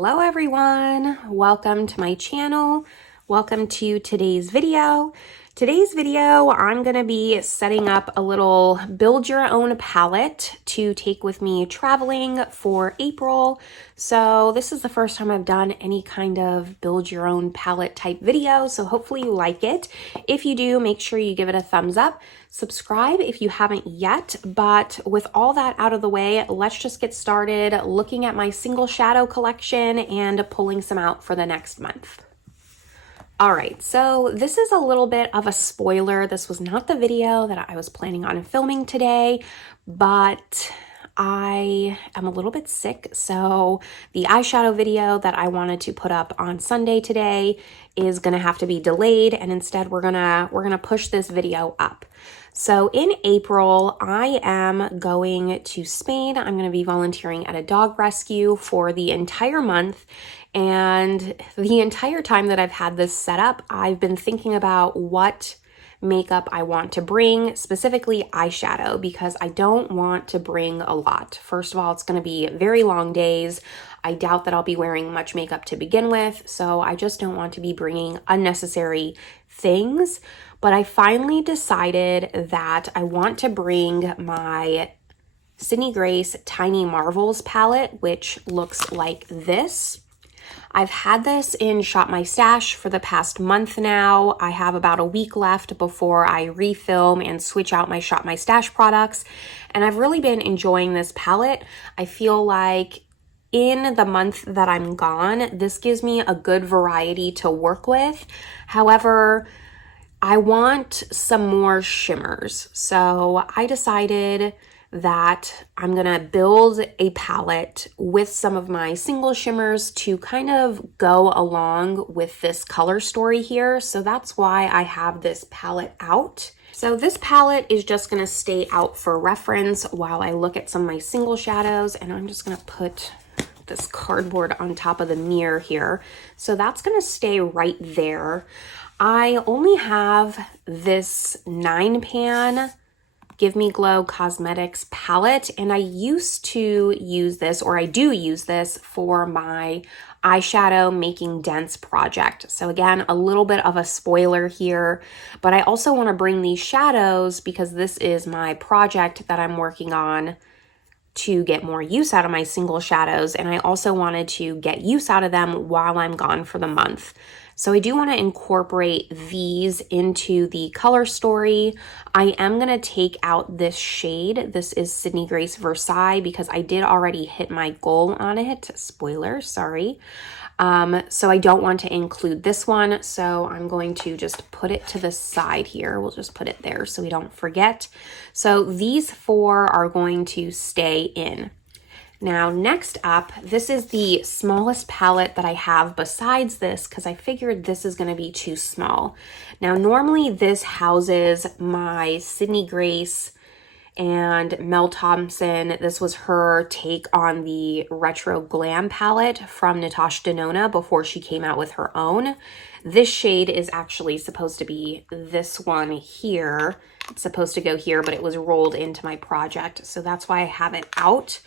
Hello everyone, welcome to my channel. Welcome to today's video. Today's video, I'm gonna be setting up a little build your own palette to take with me traveling for April. So this is the first time I've done any kind of build your own palette type video, so hopefully you like it. If you do, make sure you give it a thumbs up. Subscribe if you haven't yet, but with all that out of the way, let's just get started looking at my single shadow collection and pulling some out for the next month. All right, so this is a little bit of a spoiler. This was not the video that I was planning on filming today, but I am a little bit sick, so the eyeshadow video that I wanted to put up on Sunday today is gonna have to be delayed, and instead we're gonna push this video up. So in April, I am going to Spain. I'm going to be volunteering at a dog rescue for the entire month. And the entire time that I've had this set up, I've been thinking about what makeup I want to bring, specifically eyeshadow, because I don't want to bring a lot. First of all, it's going to be very long days. I doubt that I'll be wearing much makeup to begin with, so I just don't want to be bringing unnecessary things. But I finally decided that I want to bring my Sydney Grace Tiny Marvels palette, which looks like this. I've had this in Shop My Stash for the past month now. I have about a week left before I refilm and switch out my Shop My Stash products, and I've really been enjoying this palette. I feel like in the month that I'm gone, this gives me a good variety to work with. However, I want some more shimmers, so I decided that I'm gonna build a palette with some of my single shimmers to kind of go along with this color story here. So that's why I have this palette out. So this palette is just gonna stay out for reference while I look at some of my single shadows, and I'm just gonna put this cardboard on top of the mirror here. So that's gonna stay right there. I only have this 9-pan Give Me Glow Cosmetics palette, and I used to use this, or I do use this for my eyeshadow making dense project. So again, a little bit of a spoiler here, but I also want to bring these shadows because this is my project that I'm working on to get more use out of my single shadows, and I also wanted to get use out of them while I'm gone for the month. So I do want to incorporate these into the color story. I am going to take out this shade. This is Sydney Grace Versailles because I did already hit my goal on it. Spoiler, sorry. So I don't want to include this one, so I'm going to just put it to the side here. We'll just put it there so we don't forget. So these four are going to stay in. Now, next up, this is the smallest palette that I have besides this because I figured this is going to be too small. Now, normally this houses my Sydney Grace and Mel Thompson. This was her take on the Retro Glam palette from Natasha Denona before she came out with her own. This shade is actually supposed to be this one here. It's supposed to go here, but it was rolled into my project, so that's why I have it out.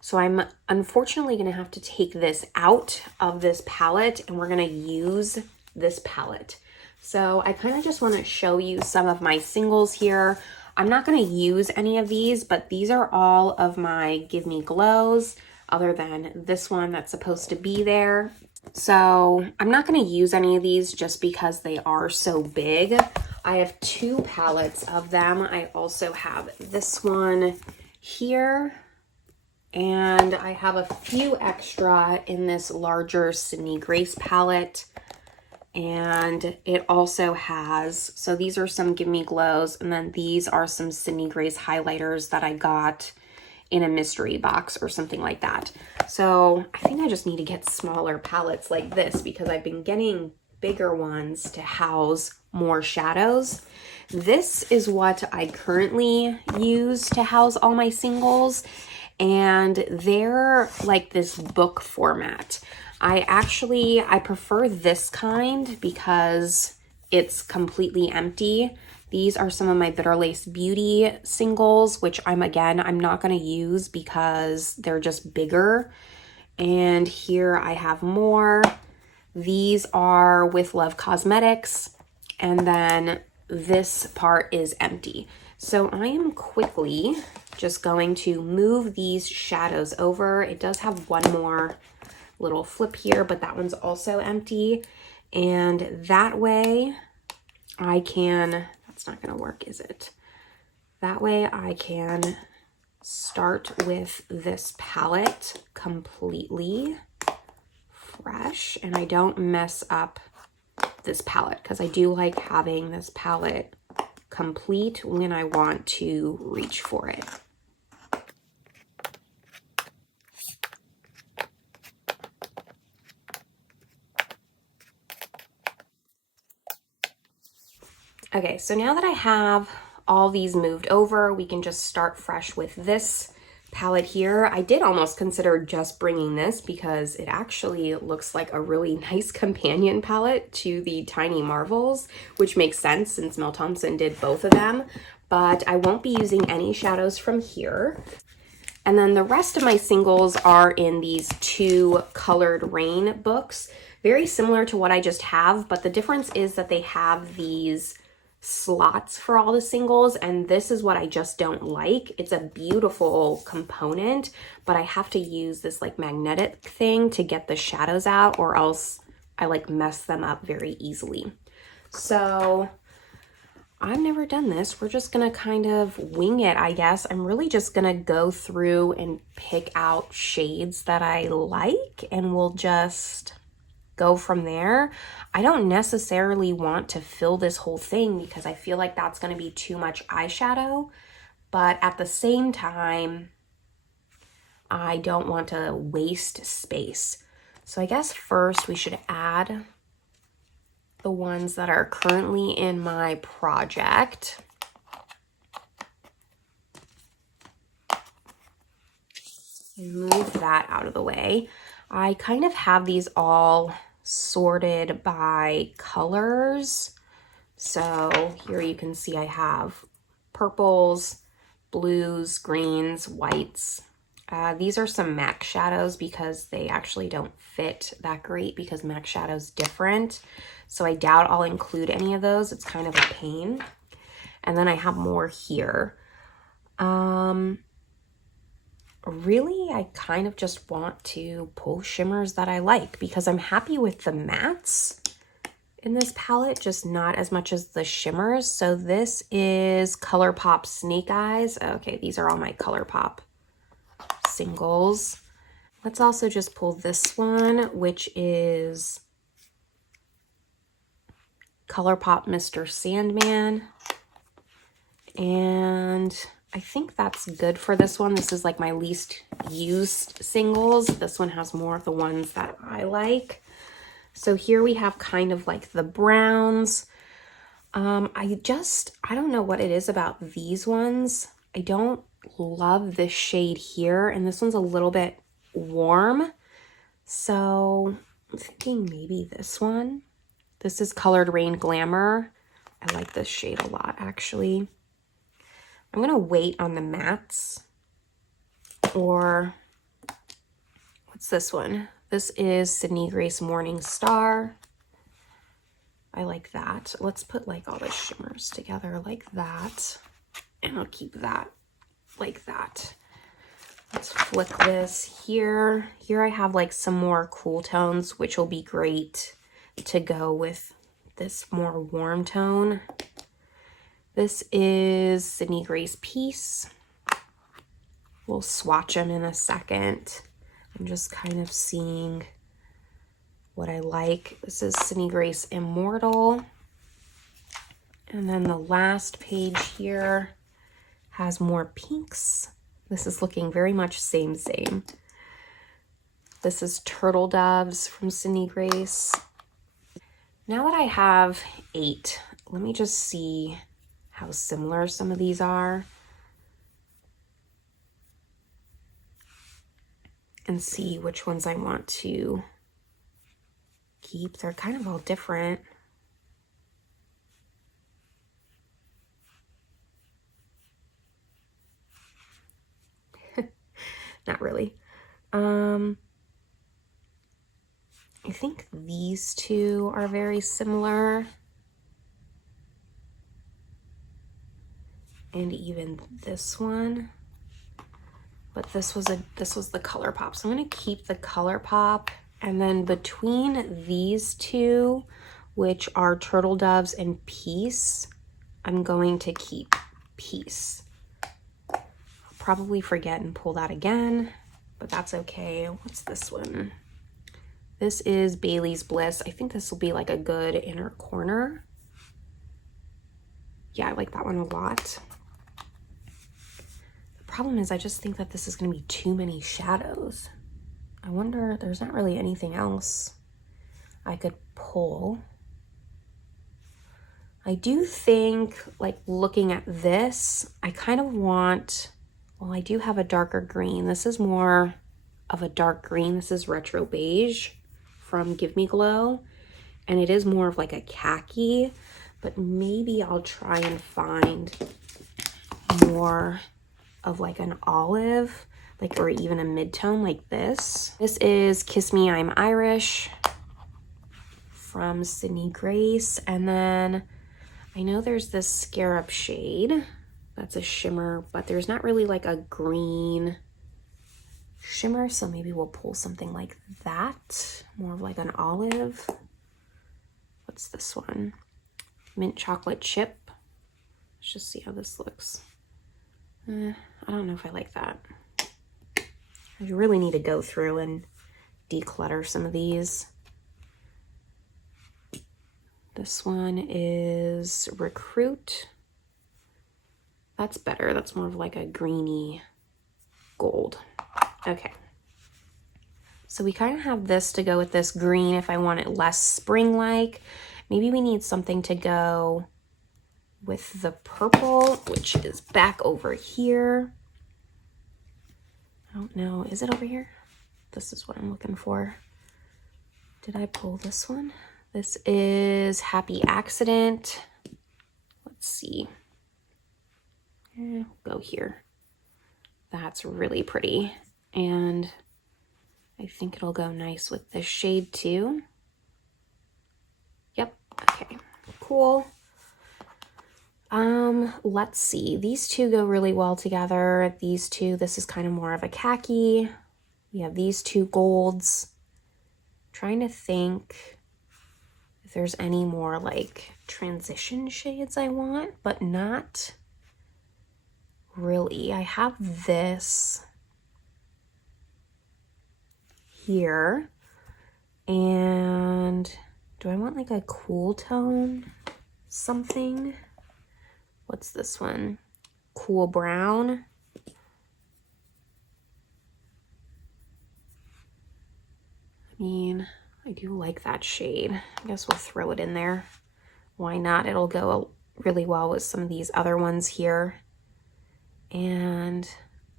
So I'm unfortunately going to have to take this out of this palette, and we're going to use this palette. So I kind of just want to show you some of my singles here. I'm not going to use any of these, but these are all of my Give Me Glows, other than this one that's supposed to be there. So I'm not going to use any of these just because they are so big. I have two palettes of them. I also have this one here, and I have a few extra in this larger Sydney Grace palette. And it also has, so these are some Give Me Glows, and then these are some Sydney Grace highlighters that I got in a mystery box or something like that. So I think I just need to get smaller palettes like this because I've been getting bigger ones to house more shadows. This is what I currently use to house all my singles, and they're like this book format. I prefer this kind because it's completely empty. These are some of my Bitter Lace Beauty singles, which I'm not going to use because they're just bigger And here I have more. These are with Love Cosmetics, and then this part is empty. So I am quickly just going to move these shadows over. It does have one more little flip here, but that one's also empty. And that way I can, that's not gonna work, is it? That way I can start with this palette completely fresh, and I don't mess up this palette because I do like having this palette complete when I want to reach for it. Okay, so now that I have all these moved over, we can just start fresh with this palette here. I did almost consider just bringing this because it actually looks like a really nice companion palette to the Tiny Marvels, which makes sense since Mel Thompson did both of them, but I won't be using any shadows from here. And then the rest of my singles are in these two Colored Rain books, very similar to what I just have, but the difference is that they have these slots for all the singles, and this is what I just don't like. It's a beautiful component, but I have to use this like magnetic thing to get the shadows out, or else I like mess them up very easily. So I've never done this. We're just gonna kind of wing it, I guess. I'm really just gonna go through and pick out shades that I like, and we'll just go from there. I don't necessarily want to fill this whole thing because I feel like that's gonna be too much eyeshadow, but at the same time, I don't want to waste space. So I guess first we should add the ones that are currently in my project. Move that out of the way. I kind of have these all sorted by colors. So here you can see I have purples, blues, greens, whites. These are some MAC shadows because they actually don't fit that great because MAC shadow's different. So I doubt I'll include any of those. It's kind of a pain. And then I have more here. Really, I kind of just want to pull shimmers that I like because I'm happy with the mattes in this palette, just not as much as the shimmers. So this is ColourPop Snake Eyes. Okay, these are all my ColourPop singles. Let's also just pull this one, which is ColourPop Mr. Sandman. And I think that's good for this one. This is like my least used singles. This one has more of the ones that I like. So here we have kind of like the browns. I don't know what it is about these ones. I don't love this shade here, and this one's a little bit warm. So I'm thinking maybe this one. This is Colored Rain Glamour. I like this shade a lot, actually. I'm gonna wait on the mattes, or what's this one? This is Sydney Grace Morning Star. I like that. Let's put like all the shimmers together like that, and I'll keep that like that. Let's flick this here. Here I have like some more cool tones, which will be great to go with this more warm tone. This is Sydney Grace Peace. We'll swatch them in a second. I'm just kind of seeing what I like. This is Sydney Grace Immortal. And then the last page here has more pinks. This is looking very much same. This is Turtle Doves from Sydney Grace. Now that I have 8, let me just see how similar some of these are and see which ones I want to keep. They're kind of all different. Not really. I think these two are very similar. And even this one. But this was the ColourPop. So I'm gonna keep the ColourPop, and then between these two, which are Turtle Doves and Peace, I'm going to keep Peace. I'll probably forget and pull that again, but that's okay. What's this one? This is Bailey's Bliss. I think this will be like a good inner corner. Yeah, I like that one a lot. Problem is, I just think that this is going to be too many shadows. I wonder, there's not really anything else I could pull. I do think, like, looking at this, I kind of want, well, I do have a darker green. This is more of a dark green. This is Retro Beige from Give Me Glow. And it is more of like a khaki, but maybe I'll try and find more of like an olive, like, or even a mid-tone like this. This is Kiss Me, I'm Irish from Sydney Grace. And then I know there's this Scarab shade. That's a shimmer, but there's not really like a green shimmer. So maybe we'll pull something like that, more of like an olive. What's this one? Mint Chocolate Chip. Let's just see how this looks. I don't know if I like that. I really need to go through and declutter some of these. This one is Recruit. That's better. That's more of like a greeny gold. Okay. So we kind of have this to go with this green if I want it less spring-like. Maybe we need something to go with the purple, which is back over here. I don't know, is it over here? This is what I'm looking for. Did I pull this one? This is Happy Accident. Let's see. Go here. That's really pretty. And I think it'll go nice with this shade too. Yep, okay, cool. Let's see. These two go really well together. These two, this is kind of more of a khaki. We have these two golds. Trying to think if there's any more like transition shades I want, but not really. I have this here. And do I want like a cool tone? Something? What's this one? Cool brown. I mean, I do like that shade. I guess we'll throw it in there. Why not? It'll go really well with some of these other ones here. And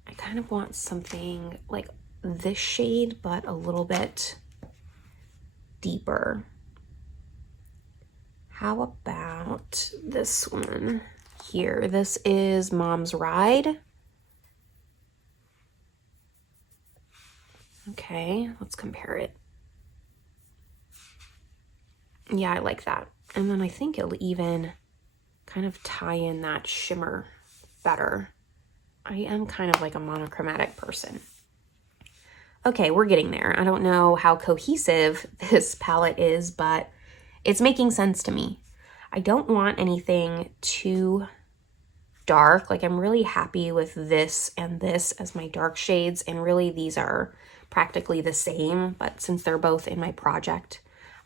I kind of want something like this shade, but a little bit deeper. How about this one here? This is Mom's Ride. Okay, let's compare it. Yeah, I like that. And then I think it'll even kind of tie in that shimmer better. I am kind of like a monochromatic person. Okay, we're getting there. I don't know how cohesive this palette is, but it's making sense to me. I don't want anything too dark. Like, I'm really happy with this and this as my dark shades, and really these are practically the same, but since they're both in my project,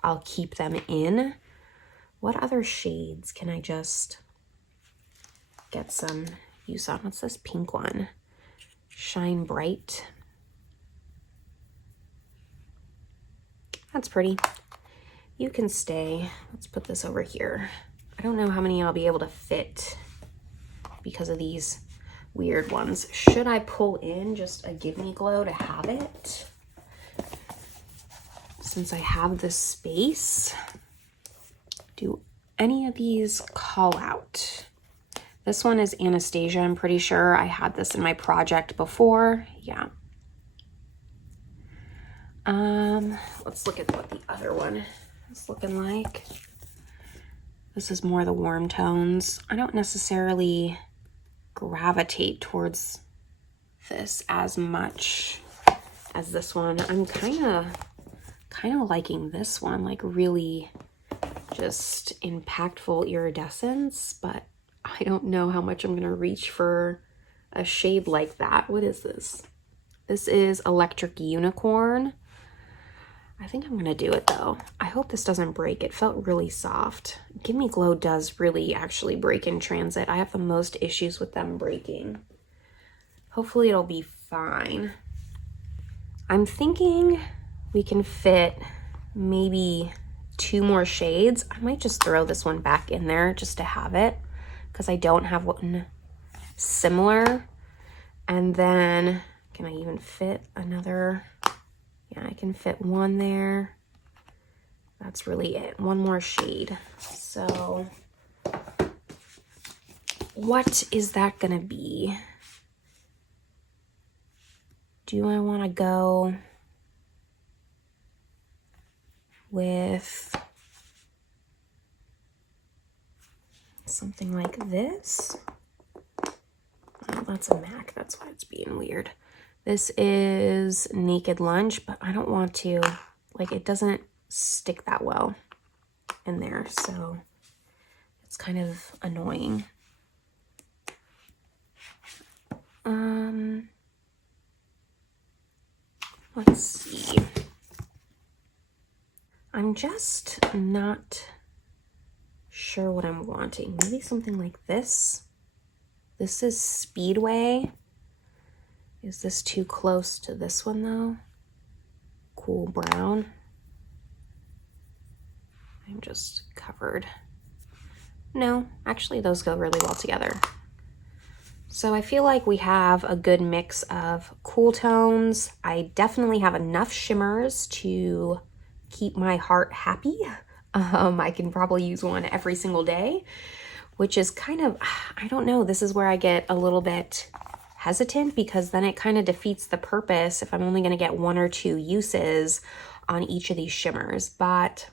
I'll keep them in. What other shades can I just get some use on? What's this pink one? Shine Bright. That's pretty. You can stay. Let's put this over here. I don't know how many I'll be able to fit because of these weird ones. Should I pull in just a Give Me Glow to have it? Since I have this space, do any of these call out? This one is Anastasia. I'm pretty sure I had this in my project before. Yeah. Let's look at what the other one is looking like. This is more the warm tones. I don't necessarily gravitate towards this as much as this one. I'm kind of liking this one, like really just impactful iridescence, but I don't know how much I'm gonna reach for a shade like that. What is this? This is Electric Unicorn. I think I'm gonna do it though. I hope this doesn't break. It felt really soft. Give Me Glow does really actually break in transit. I have the most issues with them breaking. Hopefully it'll be fine. I'm thinking we can fit maybe 2 more shades. I might just throw this one back in there just to have it, because I don't have one similar. And then, can I even fit another? Yeah, I can fit one there. That's really it. One more shade. So what is that gonna be? Do I want to go with something like this? Oh, that's a MAC. That's why it's being weird. This is Naked Lunch, but I don't want to, like, it doesn't stick that well in there, so it's kind of annoying. Let's see. I'm just not sure what I'm wanting. Maybe something like this. This is Speedway. Is this too close to this one though? Cool brown. I'm just covered. No, actually those go really well together. So I feel like we have a good mix of cool tones. I definitely have enough shimmers to keep my heart happy. I can probably use one every single day, which is kind of, I don't know, this is where I get a little bit hesitant, because then it kind of defeats the purpose if I'm only going to get 1 or 2 uses on each of these shimmers. But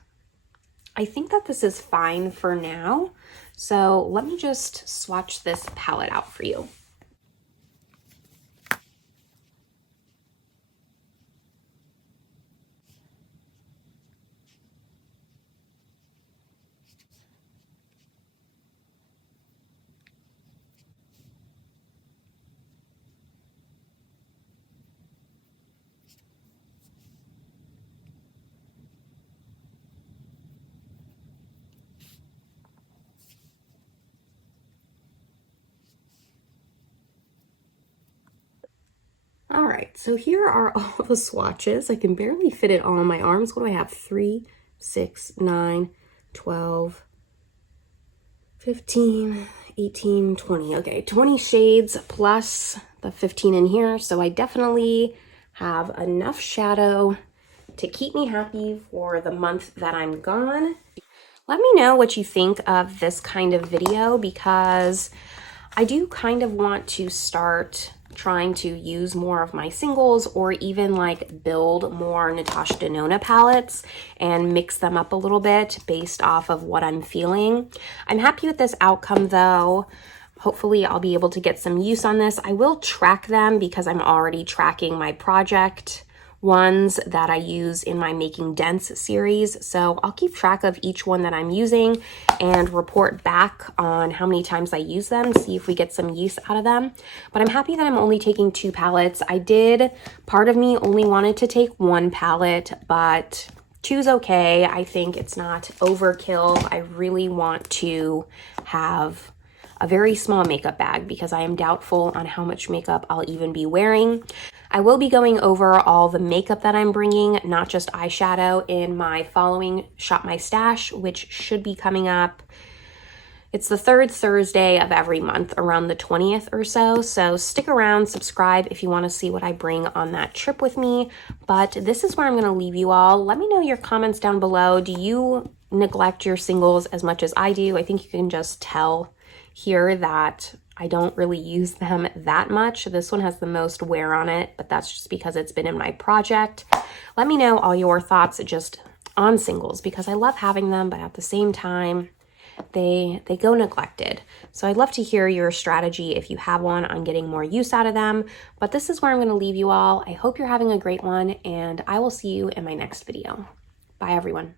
I think that this is fine for now. So let me just swatch this palette out for you. All right, so here are all the swatches. I can barely fit it all on my arms. What do I have? 3, 6, 9, 12, 15, 18, 20. Okay, 20 shades plus the 15 in here. So I definitely have enough shadow to keep me happy for the month that I'm gone. Let me know what you think of this kind of video, because I do kind of want to start trying to use more of my singles, or even like build more Natasha Denona palettes and mix them up a little bit based off of what I'm feeling. I'm happy with this outcome though. Hopefully I'll be able to get some use on this. I will track them because I'm already tracking my project ones that I use in my Making Dents series. So I'll keep track of each one that I'm using and report back on how many times I use them, see if we get some use out of them. But I'm happy that I'm only taking 2 palettes. Part of me only wanted to take 1 palette, but 2's okay. I think it's not overkill. I really want to have a very small makeup bag because I am doubtful on how much makeup I'll even be wearing. I will be going over all the makeup that I'm bringing, not just eyeshadow, in my following Shop My Stash, which should be coming up. It's the 3rd Thursday of every month, around the 20th or so. So stick around, subscribe if you want to see what I bring on that trip with me. But this is where I'm going to leave you all. Let me know your comments down below. Do you neglect your singles as much as I do? I think you can just tell here that I don't really use them that much. This one has the most wear on it, but that's just because it's been in my project. Let me know all your thoughts just on singles, because I love having them, but at the same time, they go neglected. So I'd love to hear your strategy if you have one on getting more use out of them. But this is where I'm going to leave you all. I hope you're having a great one, and I will see you in my next video. Bye, everyone.